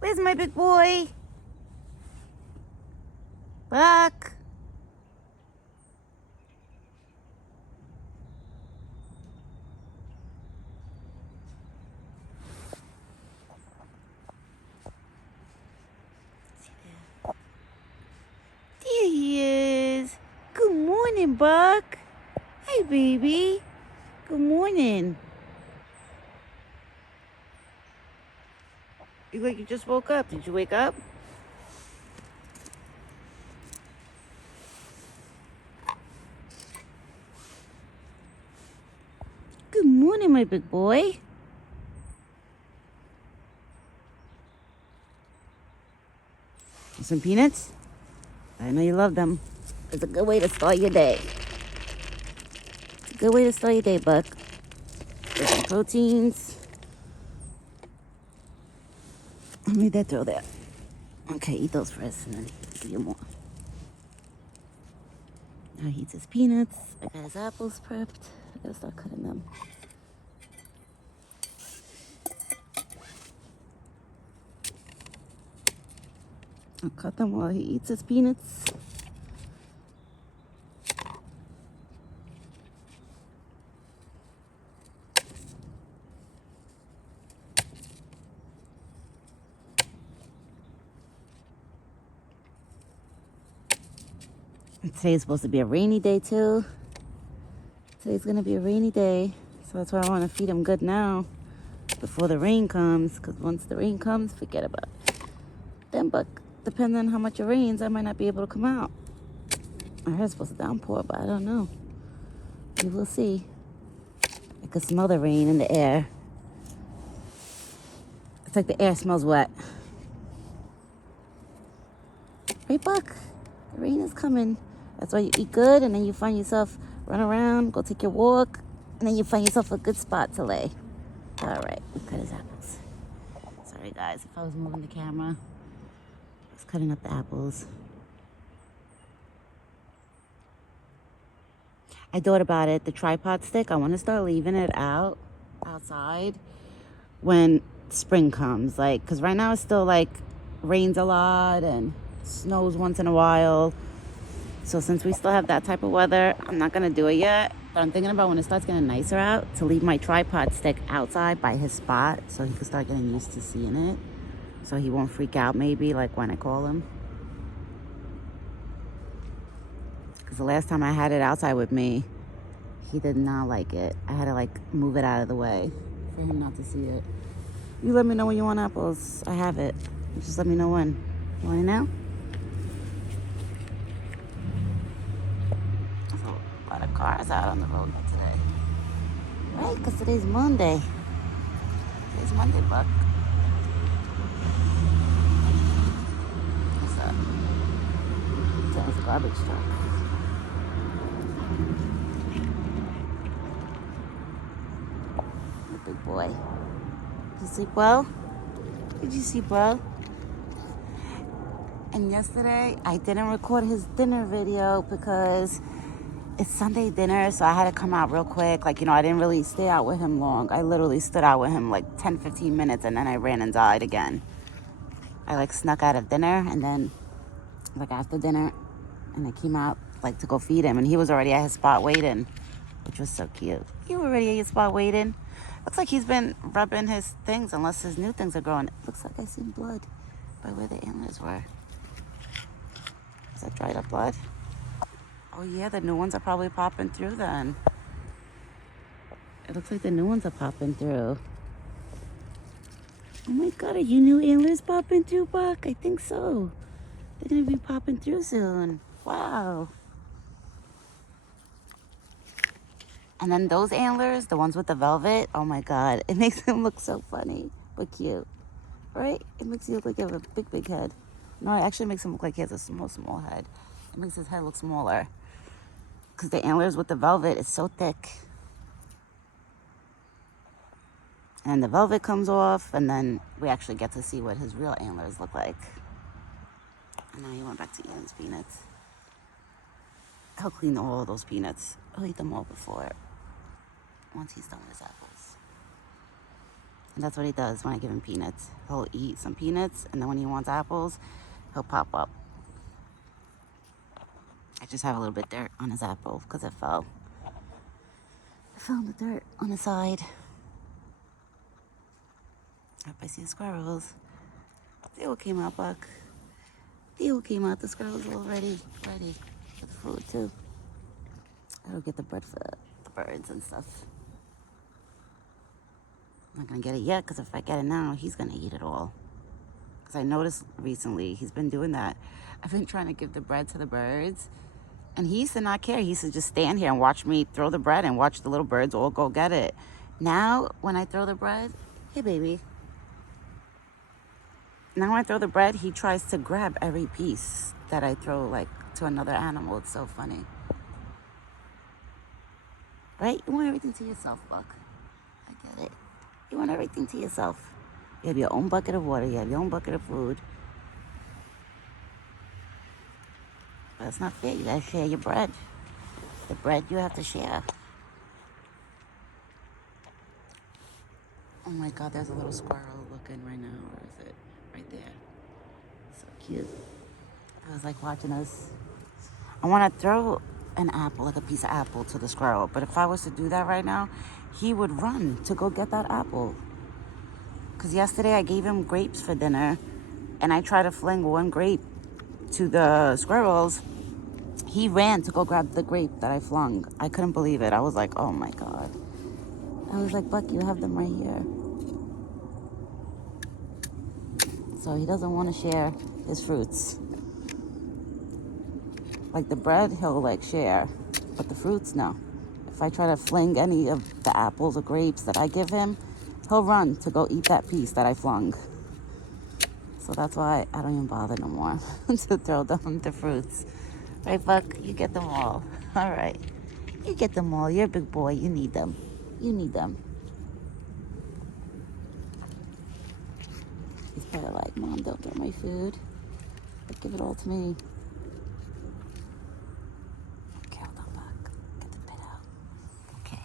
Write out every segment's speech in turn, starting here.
Where's my big boy? Buck. There he is. Good morning, Buck. Hey, baby. Good morning. You like you just woke up. Did you wake up? Good morning, my big boy. Some peanuts? I know you love them. It's a good way to start your day. It's a good way to start your day, Buck. Get some proteins. Let me that throw that. Okay, eat those first and then give you more. Now he eats his peanuts. I got his apples prepped. I gotta start cutting them. I'll cut them while he eats his peanuts. Today's supposed to be a rainy day too. Today's gonna be a rainy day. So that's why I want to feed him good now before the rain comes. Because once the rain comes, forget about it. Then, but depending on how much it rains, I might not be able to come out. I heard it's supposed to downpour, but I don't know. We will see. I could smell the rain in the air. It's like the air smells wet. Right, Buck? The rain is coming. That's why you eat good, and then you find yourself run around, go take your walk, and then you find yourself a good spot to lay. All right, cut his apples. Sorry, guys, if I was moving the camera. I was cutting up the apples. I thought about it, the tripod stick, I want to start leaving it outside when spring comes. Like, because right now it's still like rains a lot and snows once in a while. So since we still have that type of weather, I'm not going to do it yet. But I'm thinking about when it starts getting nicer out to leave my tripod stick outside by his spot so he can start getting used to seeing it. So he won't freak out maybe like when I call him. Because the last time I had it outside with me, he did not like it. I had to like move it out of the way for him not to see it. You let me know when you want apples. I have it. You just let me know when. You want it now? There's a lot of cars out on the road today. Right? Because today's Monday. Today's Monday, Buck. What's up? There's a garbage truck. The big boy. Did you sleep well? Did you sleep well? And yesterday, I didn't record his dinner video because it's Sunday dinner, so I had to come out real quick. Like, you know, I didn't really stay out with him long. I literally stood out with him like 10, 15 minutes, and then I ran and died again. I, like, snuck out of dinner, and then, like, after dinner, and I came out, like, to go feed him, and he was already at his spot waiting, which was so cute. You were already at your spot waiting. Looks like he's been rubbing his things, unless his new things are growing. It looks like I seen blood by where the antlers were. Is that dried up blood? Oh yeah, the new ones are probably popping through then. It looks like the new ones are popping through. Oh my God, are your new antlers popping through, Buck? I think so. They're gonna be popping through soon. Wow. And then those antlers, the ones with the velvet, oh my God, it makes them look so funny, but cute. Right? It makes you look like you have a big, big head. No, it actually makes him look like he has a small, small head. It makes his head look smaller. Because the antlers with the velvet is so thick. And the velvet comes off, and then we actually get to see what his real antlers look like. And now he went back to eating his peanuts. He'll clean all of those peanuts. He'll eat them all before, once he's done with his apples. And that's what he does when I give him peanuts. He'll eat some peanuts, and then when he wants apples, he'll pop up. I just have a little bit dirt on his apple because it fell. I found the dirt on the side. Up, I see the squirrels. They all came out, Buck. They all came out. The squirrels are all ready for the food too. I don't get the bread for the birds and stuff. I'm not gonna get it yet because if I get it now, he's gonna eat it all. Because I noticed recently he's been doing that. I've been trying to give the bread to the birds, and he used to not care. He used to just stand here and watch me throw the bread and watch the little birds all go get it. Now, when I throw the bread, hey baby. Now when I throw the bread, he tries to grab every piece that I throw like to another animal. It's so funny. Right? You want everything to yourself, Buck. I get it. You want everything to yourself. You have your own bucket of water. You have your own bucket of food. But it's not fair. You gotta share your bread. The bread you have to share. Oh my God, there's a little squirrel looking right now. Where is it? Right there. So cute. I was like watching us. I want to throw an apple, like a piece of apple to the squirrel. But if I was to do that right now, he would run to go get that apple. Because yesterday I gave him grapes for dinner. And I tried to fling one grape to the squirrels. He ran to go grab the grape that I flung. I couldn't believe it. I was like, oh my God. I was like, Buck, you have them right here. So he doesn't want to share his fruits. Like the bread, he'll like share, but the fruits, no. If I try to fling any of the apples or grapes that I give him, he'll run to go eat that piece that I flung. So that's why I don't even bother no more to throw them the fruits. Right, Buck? You get them all. All right. You get them all. You're a big boy. You need them. You need them. He's probably like, Mom, don't throw my food. But give it all to me. Okay, hold on, Buck. Get the bit out. Okay.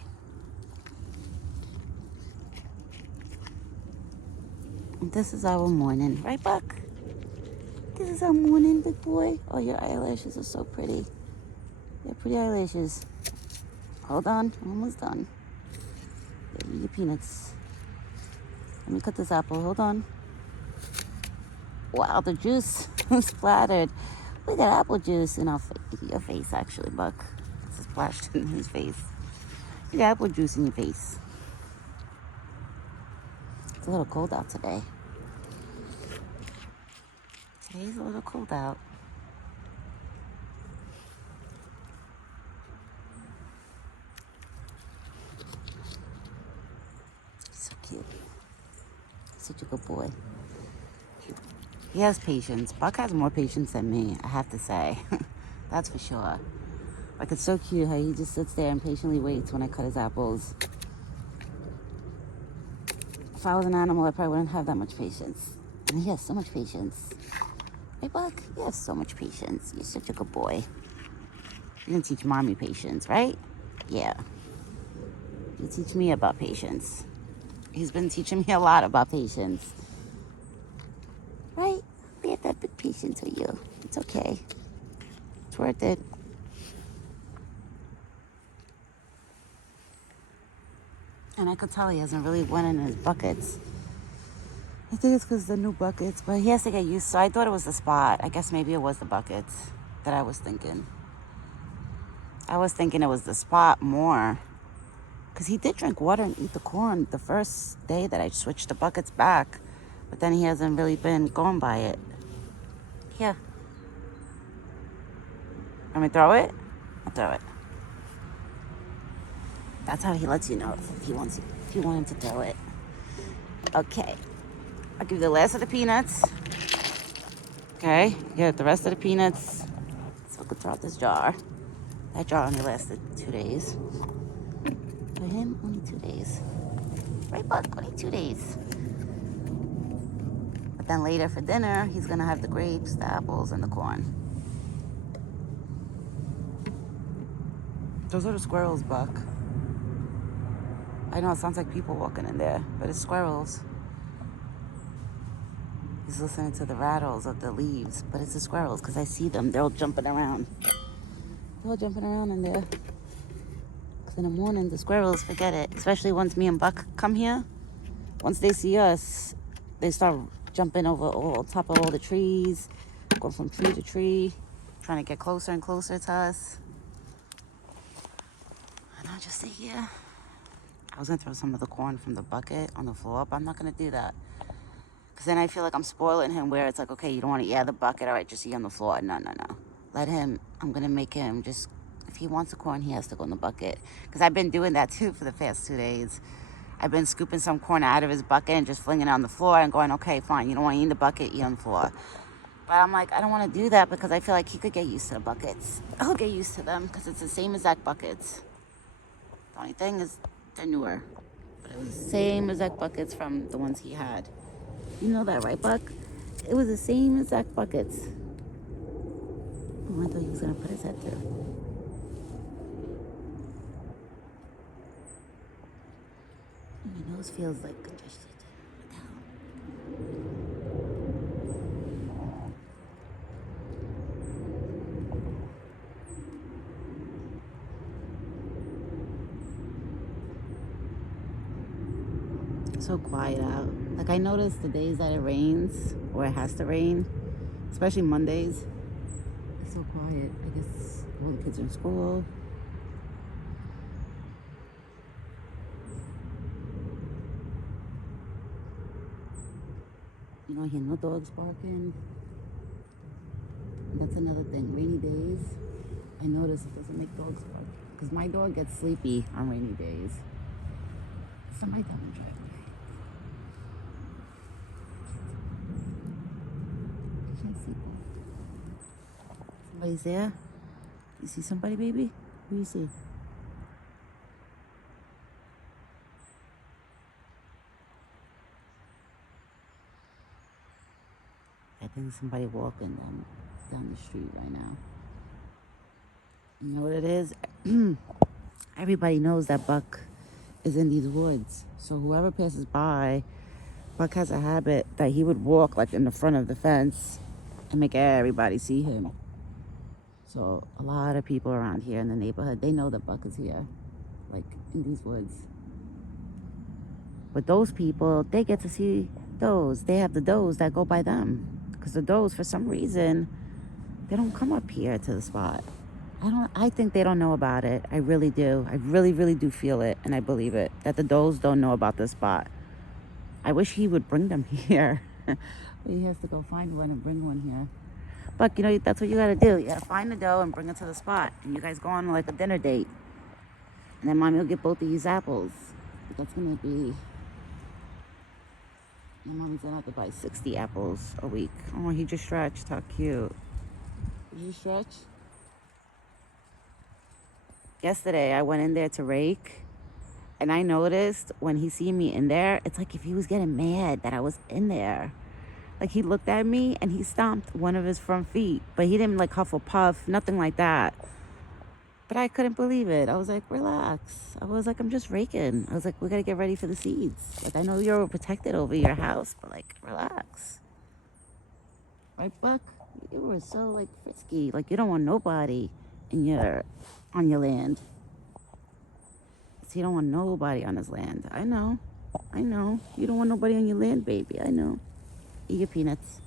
And this is our morning. Right, Buck? This is our morning, big boy. Oh, your eyelashes are so pretty. You have pretty eyelashes. Hold on. I'm almost done. There, your peanuts. Let me cut this apple. Hold on. Wow, the juice splattered. We got apple juice in your face, actually, Buck. It's splashed in his face. You got apple juice in your face. It's a little cold out today. Today's a little cold out. So cute. Such a good boy. He has patience. Buck has more patience than me, I have to say. That's for sure. Like, it's so cute how he just sits there and patiently waits when I cut his apples. If I was an animal, I probably wouldn't have that much patience. And he has so much patience. Hey, Buck, you have so much patience. You're such a good boy. You didn't teach Mommy patience, right? Yeah. You teach me about patience. He's been teaching me a lot about patience. Right? We have that big patience with you. It's okay. It's worth it. And I could tell he hasn't really went in his buckets. I think it's because the new buckets, but he has to get used. So I thought it was the spot. I guess maybe it was the buckets that I was thinking. I was thinking it was the spot more. Because he did drink water and eat the corn the first day that I switched the buckets back. But then he hasn't really been going by it. Here. Want me to throw it? I'll throw it. That's how he lets you know if you want him to throw it. Okay. I'll give you the last of the peanuts. Okay. You get the rest of the peanuts. So I could throw out this jar. That jar only lasted 2 days. For him, only 2 days. Right, Buck? Only 2 days. But then later for dinner, he's going to have the grapes, the apples, and the corn. Those are the squirrels, Buck. I know it sounds like people walking in there, but it's squirrels. He's listening to the rattles of the leaves, but it's the squirrels because I see them. They're all jumping around. They're all jumping around in there. Because in the morning, the squirrels forget it, especially once me and Buck come here. Once they see us, they start jumping over all top of all the trees, going from tree to tree, trying to get closer and closer to us. And I'll just sit here. I was going to throw some of the corn from the bucket on the floor, but I'm not going to do that. Because then I feel like I'm spoiling him where it's like, okay, you don't want to eat out of the bucket. All right, just eat on the floor. No. Let him, I'm going to make him just, if he wants the corn, he has to go in the bucket. Because I've been doing that too for the past 2 days. I've been scooping some corn out of his bucket and just flinging it on the floor and going, okay, fine, you don't want to eat in the bucket, eat on the floor. But I'm like, I don't want to do that because I feel like he could get used to the buckets. He'll get used to them because it's the same exact buckets. The only thing is they're newer. But it was the same exact buckets from the ones he had. You know that, right, Buck? It was the same exact buckets. Oh, I thought he was going to put his head through. My nose feels like congested. So quiet out. Like I noticed the days that it rains or it has to rain, especially Mondays, it's so quiet. I guess all the kids are in school. You know, I hear no dogs barking. That's another thing. Rainy days, I notice it doesn't make dogs bark because my dog gets sleepy on rainy days. Somebody tell me. Somebody's there? You see somebody, baby? Who you see? I think somebody walking down the street right now. You know what it is? Everybody knows that Buck is in these woods. So whoever passes by, Buck has a habit that he would walk like in the front of the fence and make everybody see him. So a lot of people around here in the neighborhood, they know that Buck is here, like in these woods. But those people, they get to see does. They have the does that go by them. Because the does, for some reason, they don't come up here to the spot. I think they don't know about it. I really do. I really, really do feel it, and I believe it, that the does don't know about this spot. I wish he would bring them here. But he has to go find one and bring one here. But, you know, that's what you got to do. You got to find the doe and bring it to the spot. And you guys go on like a dinner date. And then Mommy will get both of these apples. But that's going to be... And Mommy's going to have to buy 60 apples a week. Oh, he just stretched. How cute. Did you stretch? Yesterday, I went in there to rake. And I noticed when he see me in there, it's like if he was getting mad that I was in there. Like he looked at me and he stomped one of his front feet. But he didn't like huff or puff, nothing like that. But I couldn't believe it. I was like, relax. I was like, I'm just raking. I was like, we got to get ready for the seeds. Like, I know you're protected over your house, but like, relax. Right, Buck? You were so like frisky. Like, you don't want nobody on your land. So you don't want nobody on his land. I know. You don't want nobody on your land, baby. I know. Eat your peanuts.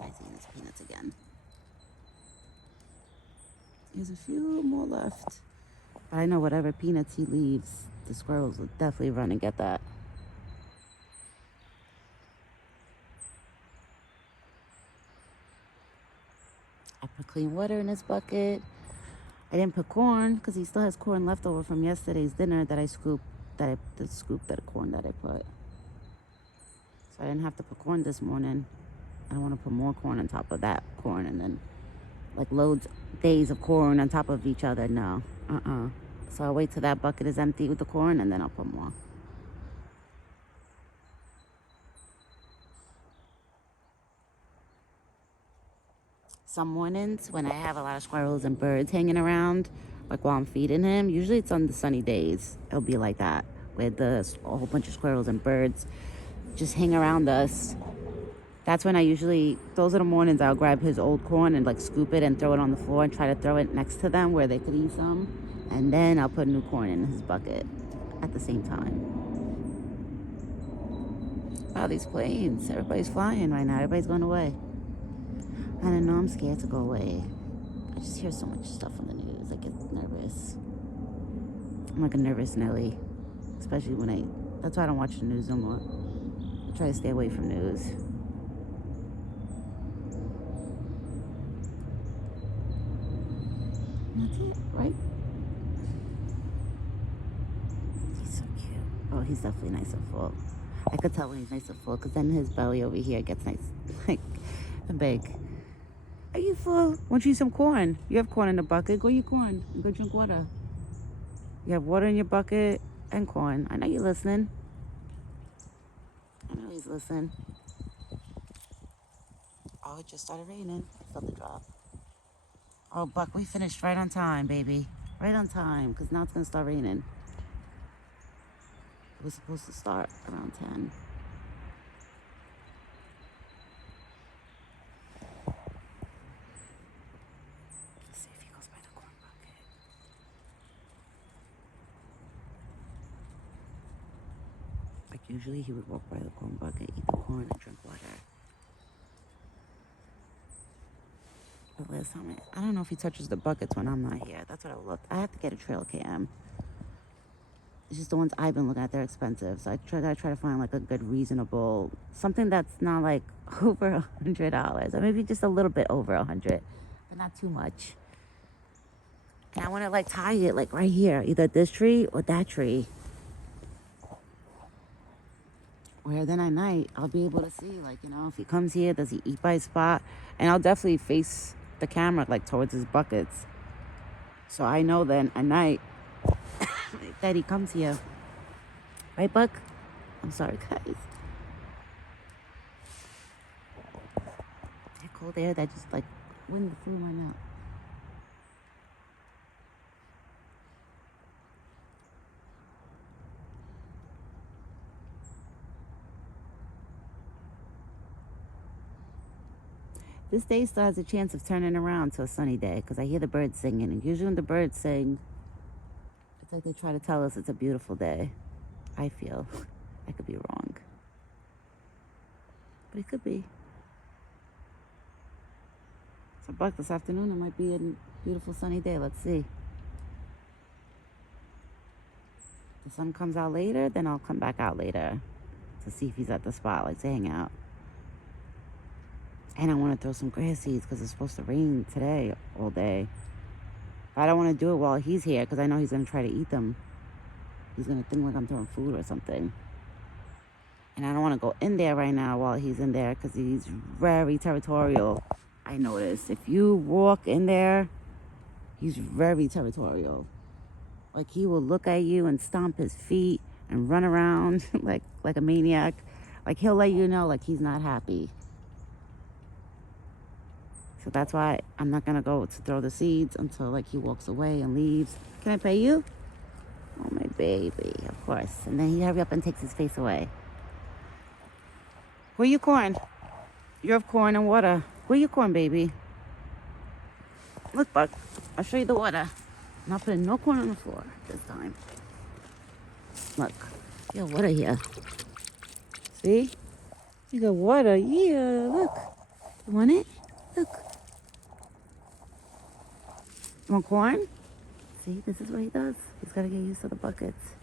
I see his peanuts again. There's a few more left. But I know whatever peanuts he leaves, the squirrels will definitely run and get that. I put clean water in his bucket. I didn't put corn because he still has corn left over from yesterday's dinner that I scooped, the scoop that corn that I put. So I didn't have to put corn this morning. I don't want to put more corn on top of that corn and then like loads days of corn on top of each other. No. So I'll wait till that bucket is empty with the corn and then I'll put more. Some mornings when I have a lot of squirrels and birds hanging around, like while I'm feeding him. Usually it's on the sunny days. It'll be like that, where a whole bunch of squirrels and birds just hang around us. That's when those are the mornings I'll grab his old corn and like scoop it and throw it on the floor and try to throw it next to them where they could eat some. And then I'll put new corn in his bucket at the same time. Wow, these planes. Everybody's flying right now. Everybody's going away. I don't know. I'm scared to go away. I just hear so much stuff on the news. I get nervous. I'm like a nervous Nelly. Especially that's why I don't watch the news no more. I try to stay away from news. That's it, right? He's so cute. Oh, he's definitely nice and full. I could tell when he's nice and full because then his belly over here gets nice, like, big. Are you full? Want you some corn? You have corn in the bucket. Go eat corn and go drink water. You have water in your bucket and corn. I know you're listening. I know he's listening. Oh, it just started raining. I felt the drop. Oh, Buck, we finished right on time, baby. Right on time, because now it's going to start raining. It was supposed to start around 10. Let's see if he goes by the corn bucket. Like, usually he would walk by the corn bucket, eat the corn, and drink water. But last time, I don't know if he touches the buckets when I'm not here. That's what I looked. I have to get a trail cam. It's just the ones I've been looking at, they're expensive. So I gotta try to find like a good, reasonable, something that's not like over $100. Or maybe just a little bit over 100, but not too much. And I wanna like tie it like right here, either this tree or that tree. Where then at night, I'll be able to see, like, you know, if he comes here, does he eat by his spot? And I'll definitely face the camera like towards his buckets. So I know then at night that he comes here. Right, Buck? I'm sorry, guys. That cold air that just like wind flew right now. This day still has a chance of turning around to a sunny day because I hear the birds singing. And usually when the birds sing, it's like they try to tell us it's a beautiful day. I feel. I could be wrong. But it could be. So, Buck, this afternoon it might be a beautiful sunny day. Let's see. If the sun comes out later, then I'll come back out later to see if he's at the spot, like to hang out. And I want to throw some grass seeds because it's supposed to rain today all day. But I don't want to do it while he's here because I know he's going to try to eat them. He's going to think like I'm throwing food or something. And I don't want to go in there right now while he's in there because he's very territorial. I noticed. If you walk in there, he's very territorial. Like he will look at you and stomp his feet and run around like a maniac. Like he'll let you know like he's not happy. So that's why I'm not going to go to throw the seeds until like he walks away and leaves. Can I pay you? Oh, my baby, of course. And then he hurry up and takes his face away. Where you corn? You have corn and water. Where you corn, baby? Look, Buck. I'll show you the water. I'm not putting no corn on the floor this time. Look. You got water here. See? You got water. Yeah, look. You want it? Look. You want corn? See, this is what he does. He's got to get used to the buckets.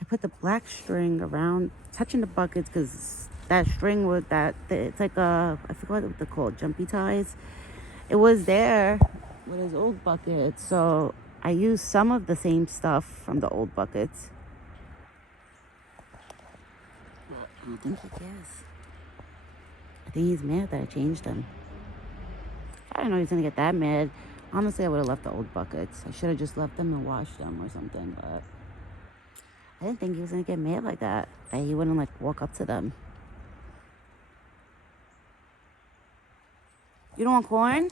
I put the black string around, touching the buckets, because that string with it's like I forgot what they're called, jumpy ties. It was there with his old bucket, so I used some of the same stuff from the old buckets. But I don't think he cares. I think he's mad that I changed them. I didn't know he was going to get that mad. Honestly, I would have left the old buckets. I should have just left them and washed them or something, but I didn't think he was going to get mad like that. That he wouldn't, like, walk up to them. You don't want corn?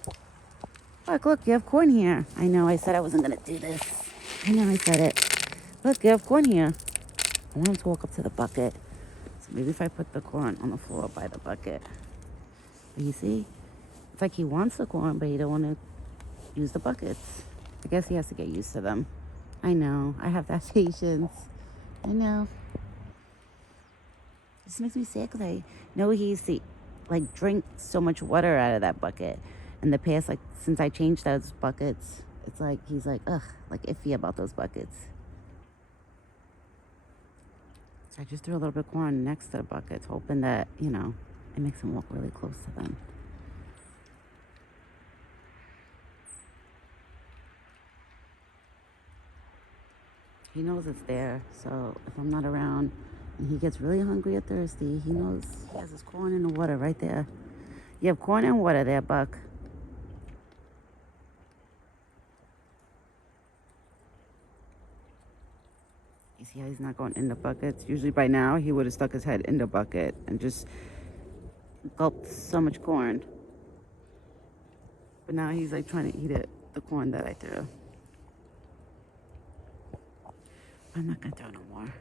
Look, you have corn here. I know, I said I wasn't going to do this. I know I said it. Look, you have corn here. I want him to walk up to the bucket. So maybe if I put the corn on the floor by the bucket. You see? It's like he wants the corn, but he don't want to use the buckets. I guess he has to get used to them. I know. I have that patience. I know. This makes me sick because I know he used to like drink so much water out of that bucket. In the past, like since I changed those buckets, it's like he's like, ugh, like iffy about those buckets. So I just threw a little bit of corn next to the buckets, hoping that, you know, it makes him walk really close to them. He knows it's there, so if I'm not around and he gets really hungry or thirsty, he knows he has his corn in the water right there. You have corn and water there, Buck. You see how he's not going in the buckets? Usually by now, he would have stuck his head in the bucket and just gulped so much corn. But now he's like trying to eat it, the corn that I threw. I'm not gonna throw no more.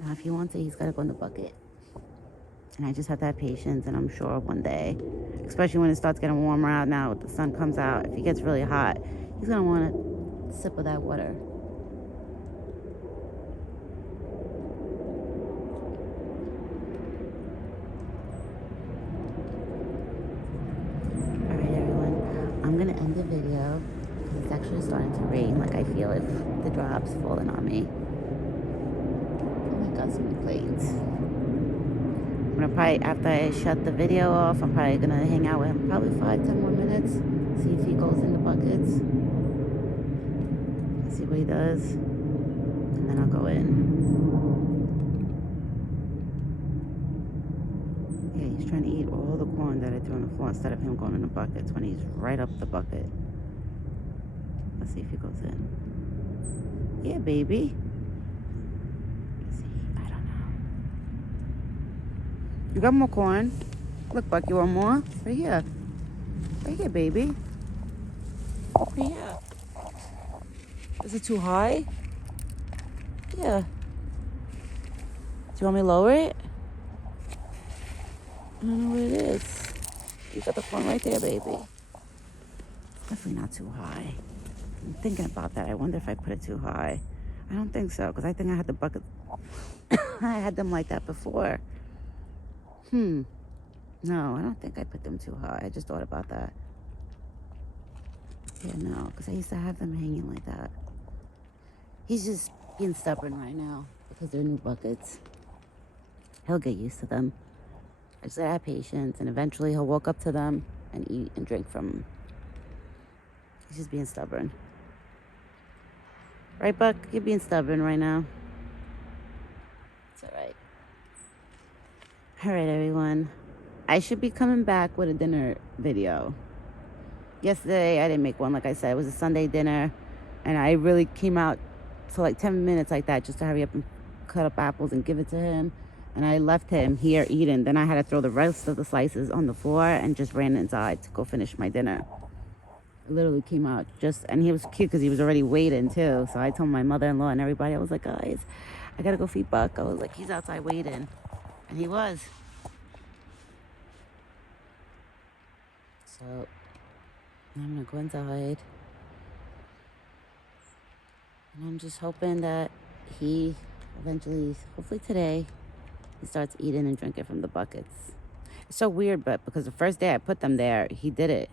Now, if he wants it, he's gotta go in the bucket. And I just have to have patience, and I'm sure one day, especially when it starts getting warmer out now, the sun comes out, if he gets really hot, he's gonna want a sip of that water. All right, everyone, I'm gonna end the video because it's actually starting to rain. Like I feel if the drops falling on me. Oh my God, so many planes. I'm gonna probably, after I shut the video off, I'm probably gonna hang out with him probably 5-10 more minutes, see if he goes in the buckets, see what he does, and then I'll go in. Yeah, he's trying to eat all the corn that I threw on the floor instead of him going in the buckets when he's right up the bucket. Let's see if he goes in. Yeah, baby. You got more corn. Look, Buck, you want more? Right here. Right here, baby. Right here. Is it too high? Yeah. Do you want me to lower it? I don't know what it is. You got the corn right there, baby. It's definitely not too high. I'm thinking about that. I wonder if I put it too high. I don't think so, because I think I had the bucket. I had them like that before. No, I don't think I put them too high. I just thought about that. Yeah, no, because I used to have them hanging like that. He's just being stubborn right now because they're new buckets. He'll get used to them. I just gotta have patience, and eventually he'll walk up to them and eat and drink from them. He's just being stubborn. Right, Buck? You're being stubborn right now. It's all right. All right, everyone. I should be coming back with a dinner video. Yesterday, I didn't make one, like I said. It was a Sunday dinner, and I really came out for like 10 minutes like that just to hurry up and cut up apples and give it to him. And I left him here eating. Then I had to throw the rest of the slices on the floor and just ran inside to go finish my dinner. I literally came out and he was cute because he was already waiting too. So I told my mother-in-law and everybody, I was like, guys, I gotta go feed Buck. I was like, he's outside waiting. And he was. So I'm gonna go inside. And I'm just hoping that he eventually, hopefully today, he starts eating and drinking from the buckets. It's so weird, but because the first day I put them there, he did it.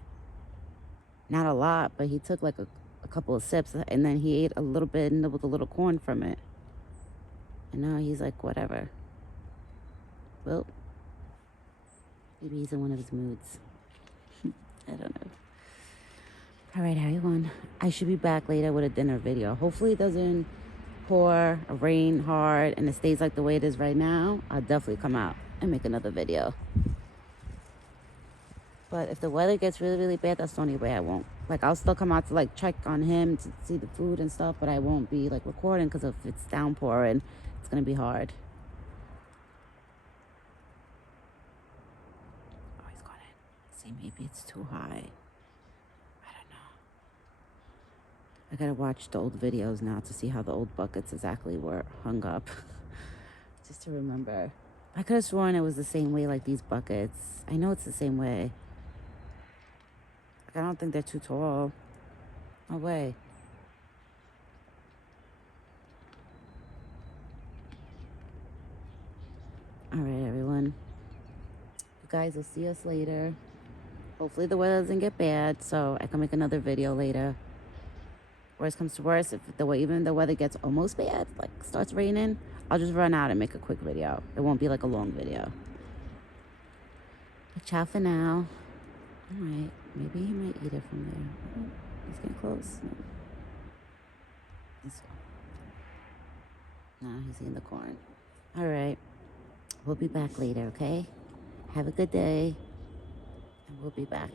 Not a lot, but he took like a couple of sips, and then he ate a little bit and nibbled a little corn from it. And now he's like, whatever. Well, maybe he's in one of his moods. I don't know. All right, everyone. I should be back later with a dinner video. Hopefully it doesn't pour or rain hard and it stays like the way it is right now. I'll definitely come out and make another video. But if the weather gets really, really bad, that's the only way I won't. Like, I'll still come out to, like, check on him to see the food and stuff, but I won't be, like, recording because if it's downpouring, it's going to be hard. Oh, he's got it. See, maybe it's too high. I don't know. I gotta watch the old videos now to see how the old buckets exactly were hung up. Just to remember. I could have sworn it was the same way like these buckets. I know it's the same way. Like, I don't think they're too tall. No way. All right, everyone. You guys will see us later. Hopefully the weather doesn't get bad so I can make another video later. Worst comes to worst, if even the weather gets almost bad, like starts raining, I'll just run out and make a quick video. It won't be like a long video. But ciao for now. All right, maybe he might eat it from there. Oh, he's getting close. No. This one. No, he's eating the corn. All right, we'll be back later, okay? Have a good day, and we'll be back.